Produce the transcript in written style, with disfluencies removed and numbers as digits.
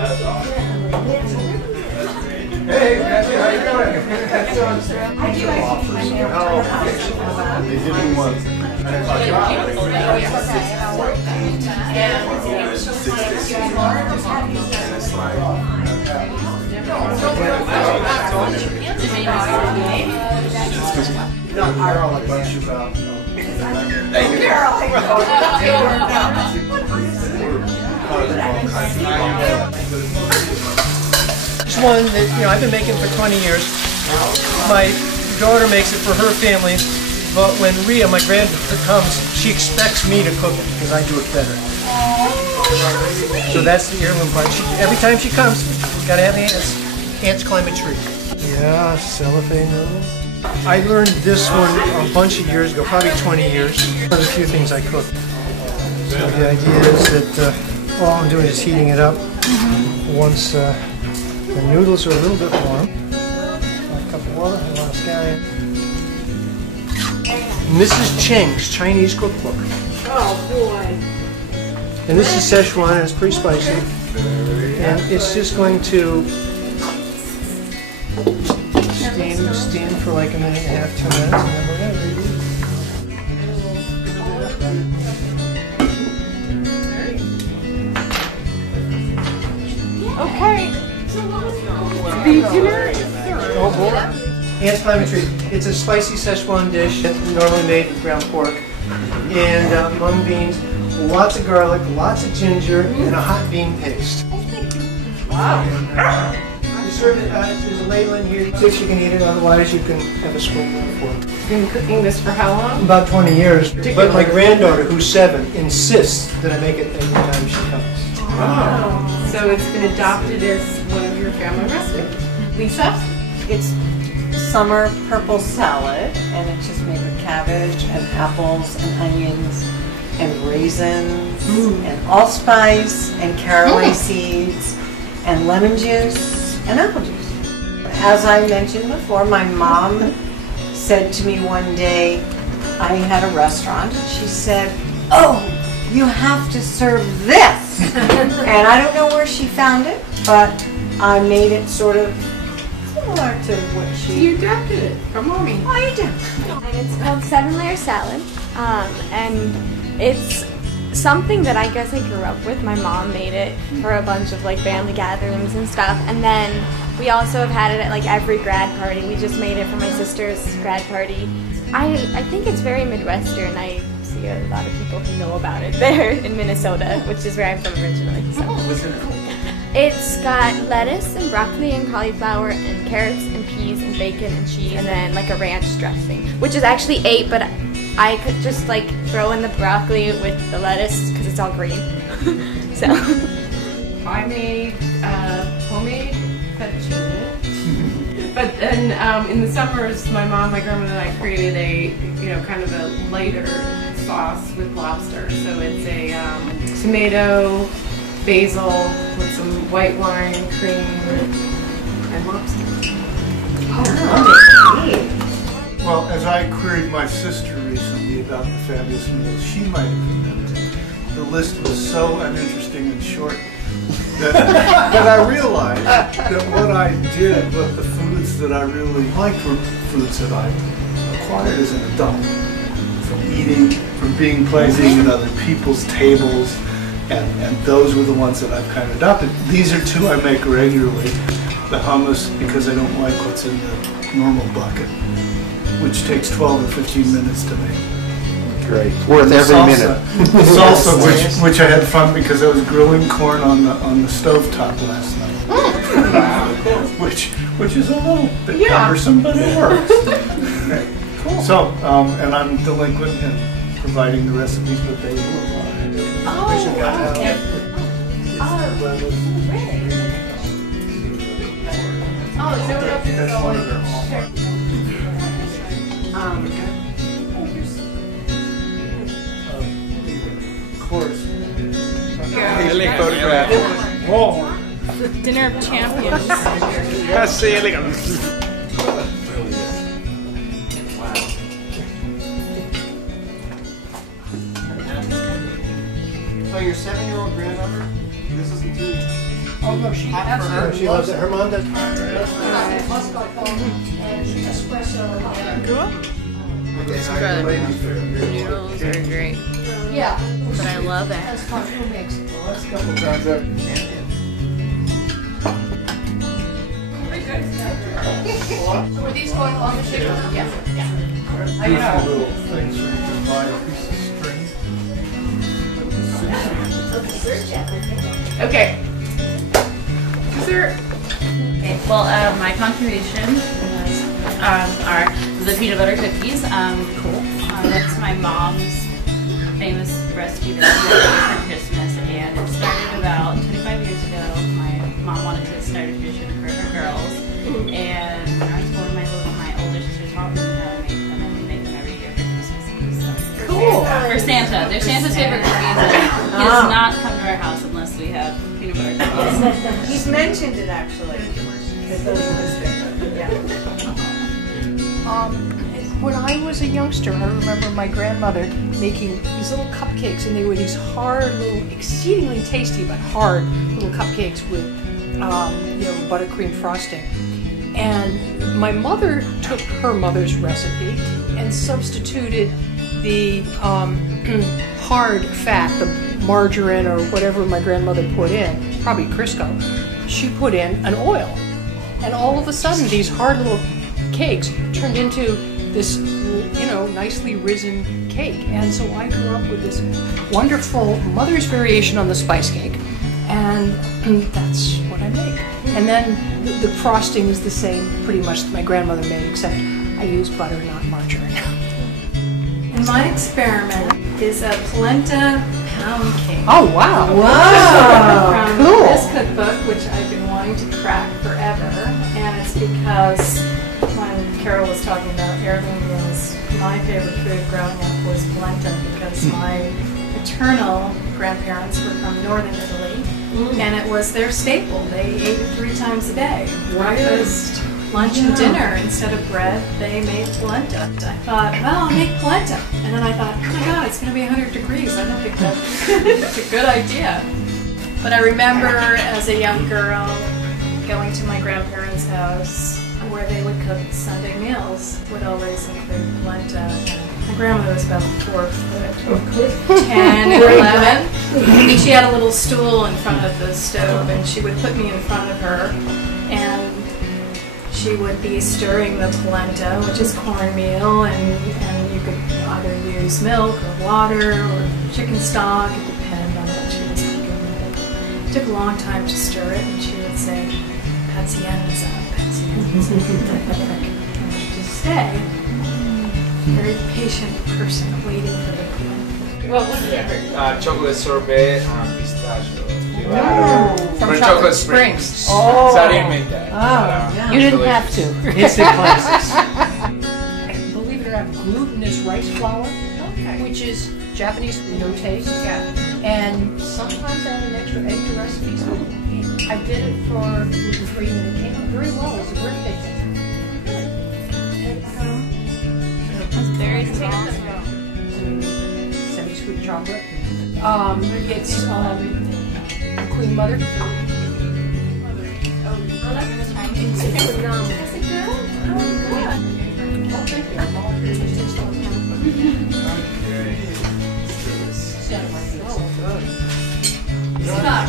Hey, Matthew, how you doing? I do actually my hair. They did me once. Not Carole, a bunch about. Thank you, Carole. This one that I've been making for 20 years. My daughter makes it for her family, but when Rhea, my granddaughter, comes, she expects me to cook it because I do it better. So that's the heirloom part. Every time she comes, gotta have ants. Ants climb a tree. Yeah, cellophane noodles. I learned this one a bunch of years ago, probably 20 years. One of the few things I cook. So the idea is that all I'm doing is heating it up. Once the noodles are a little bit warm, a cup of water, and a lot of scallion. Mrs. Cheng's Chinese cookbook. Oh boy. And this is Szechuan, and it's pretty spicy. And it's just going to steam for like a minute and a half, 2 minutes, and then we're going to read it. Okay. Dinner? Oh boy. Ants climb a tree. It's a spicy Szechuan dish that's normally made with ground pork and mung beans, lots of garlic, lots of ginger, and a hot bean paste. Wow. You serve it, there's a ladle in here, if you can eat it, otherwise you can have a spoon or a fork. You've been cooking this for how long? About 20 years, but my granddaughter, who's 7, insists that I make it every time she comes. Oh. So it's been adopted as one of your family recipes. Lisa? It's summer purple salad, and it's just made with cabbage and apples and onions and raisins and allspice and caraway seeds and lemon juice and apple juice. As I mentioned before, my mom said to me one day, I had a restaurant, and she said, "Oh, you have to serve this." And I don't know where she found it, but I made it sort of similar to what she... You adapted it from Mommy. I did. And it's called 7-layer salad, and it's something that I guess I grew up with. My mom made it for a bunch of like family gatherings and stuff, and then we also have had it at like every grad party. We just made it for my sister's grad party. I think it's very Midwestern. I see a lot of people who know about it there in Minnesota, which is where I'm from originally. So. What's in it? It's got lettuce and broccoli and cauliflower and carrots and peas and bacon and cheese and then like a ranch dressing, which is actually 8, but I could just like throw in the broccoli with the lettuce because it's all green. So I made homemade fettuccine. But then in the summers, my mom, my grandmother, and I created a, kind of a lighter sauce with lobster. So it's a tomato, basil with some white wine, cream, and lobster. Oh, Well, as I queried my sister recently about the fabulous meals she might have invented, the list was so uninteresting and short that I realized that what I did with the foods that I really liked were foods that I acquired as an adult. From eating, from being pleasing at other people's tables, and those were the ones that I've kind of adopted. These are 2 I make regularly. The hummus, because I don't like what's in the normal bucket, which takes 12 or 15 minutes to make. Great. Worth every minute. The salsa, which I had fun because I was grilling corn on the stovetop last night. which is a little bit cumbersome, but it works. Cool. So, and I'm delinquent in providing the recipes, but they will. That's one of their Of course. Photograph. Whoa. dinner of champions. So your 7-year-old granddaughter, this isn't too Oh no, she absolutely loves it. Her mom does. It's good. The noodles are great. Yeah. But I love it. That's fun. Who makes it? So were these going on the stick? Yeah. I know. Little things where you can buy a piece of string. Okay. Dessert. Okay. Well, my contribution was are the peanut butter cookies. Cool. That's my mom's famous recipe that she made for Christmas, and it started about 25 years ago. My mom wanted to start a tradition for her girls, and when I was born, my older sister taught me how to make them, and we make them every year for Christmas. So, Cool. For Santa. They're Santa's favorite cookies, and he does not come to our house unless we have peanut butter cookies. He's mentioned it actually. When I was a youngster, I remember my grandmother making these little cupcakes, and they were these hard little, exceedingly tasty but hard little cupcakes with, buttercream frosting. And my mother took her mother's recipe and substituted the hard fat, the margarine or whatever my grandmother put in, probably Crisco. She put in an oil, and all of a sudden these hard little cakes turned into this, nicely risen cake. And so I grew up with this wonderful mother's variation on the spice cake, and that's what I make. And then the frosting is the same pretty much that my grandmother made, except I use butter, not margarine. And my experiment is a polenta pound cake. Oh wow! From Cool. this cookbook, which I've been wanting to crack forever, and it's because when Carole was talking about heirloom meals, my favorite food growing up was polenta, because my paternal grandparents were from northern Italy, and it was their staple. They ate it 3 times a day. Breakfast, lunch, and dinner. Instead of bread, they made polenta. I thought, well, I'll make polenta. And then I thought, oh my God, it's going to be 100 degrees. I don't think that's a good idea. But I remember as a young girl going to my grandparents' house where they would cook Sunday meals, would always include polenta. My grandmother was about 4 foot, 10 or 11. And she had a little stool in front of the stove, and she would put me in front of her, and she would be stirring the polenta, which is cornmeal, and you could either use milk or water or chicken stock. It depended on what she was cooking. It took a long time to stir it, and she would say, "Pazienza, pazienza." To stay, very patient person waiting for the polenta. Well, what's your favorite? Chocolate sorbet and pistachio. From Chocolate Springs. Oh. So I didn't make that. You didn't have to. Instant classics. Believe it or not, glutinous rice flour, which is Japanese with no taste. Yeah. And sometimes I add an extra egg to recipes. I did it for gluten-free, and it came out very well. It's a birthday cake. It's very small. Semi-sweet chocolate. It's Queen Mother. Stop.